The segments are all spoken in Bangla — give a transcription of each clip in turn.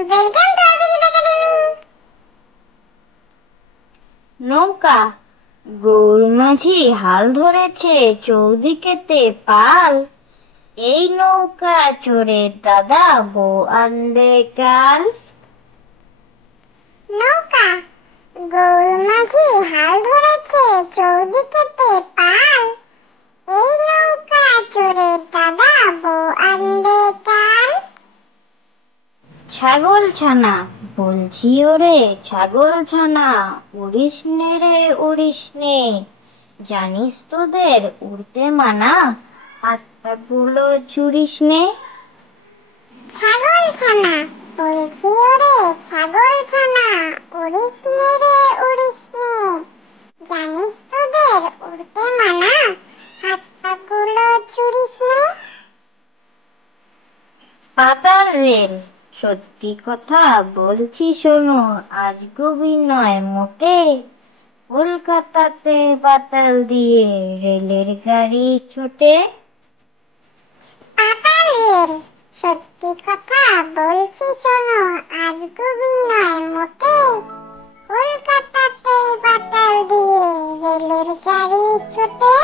Welcome to orbit academy. নৌকা। গৌর মাঝি হাল ধরেছে চৌদিকেতে পাল। এই নৌকা চড়ে দাদা বউ আনবে কাল। নৌকা। গৌর মাঝি হাল ধরেছে চৌদিকেতে পাল। এই নৌকা চড়ে দাদা বউ আনবে কাল। ছাগল ছানা। বলছি ওরে ছাগল ছানা, উড়িস নে রে উড়িস নে। জানিস তোদের উড়তে মানা, হাত পা গুলো চুরিস নে। ছাগল ছানা। বলছি ওরে ছাগল ছানা, উড়িস নে রে উড়িস নে। জানিস তোদের উড়তে মানা, হাত পা গুলো চুরিস নে। পাতাল রেল। সত্যি কথা বলছি শোনো, আজ গভীর নয় মোটে। কলকাতাতে পাতাল দিয়ে রেলের গাড়ি ছোটে। পাতাল রেল। সত্যি কথা বলছি শোনো, আজ গভীর নয় মোটে। কলকাতাতে পাতাল দিয়ে রেলের গাড়ি ছোটে।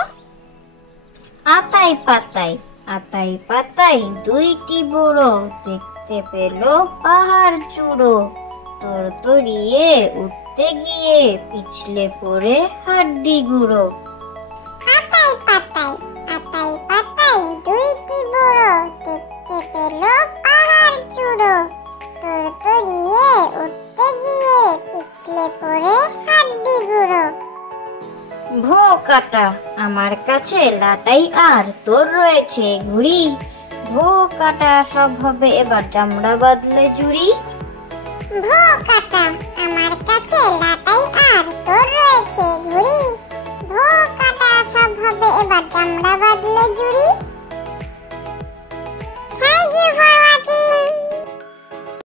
আতাই পাতাই। আতাই পাতাই দুইটি বুড়ো, দেখতে পেল পাহাড় চূড়ো। তরতরিয়ে উঠতে গিয়ে পিছলে পড়ে হাড্ডি গুঁড়ো। আতাই পাতাই। আতাই পাতাই দুইটি বুড়ো, দেখতে পেল পাহাড় চূড়ো। তরতরিয়ে উঠতে গিয়ে পিছলে পড়ে হাড্ডি গুঁড়ো। ভো কাটা। আমার কাছে লাটাই আর তোর রয়েছে ঘুড়ি। ভো কাটা সব হবে এবার চামড়া বাদলে জুড়ি। ভো কাটা। আমার কাছে লাটাই আর তোর রয়েছে ঘুড়ি। ভো কাটা সব হবে এবার চামড়া বাদলে জুড়ি।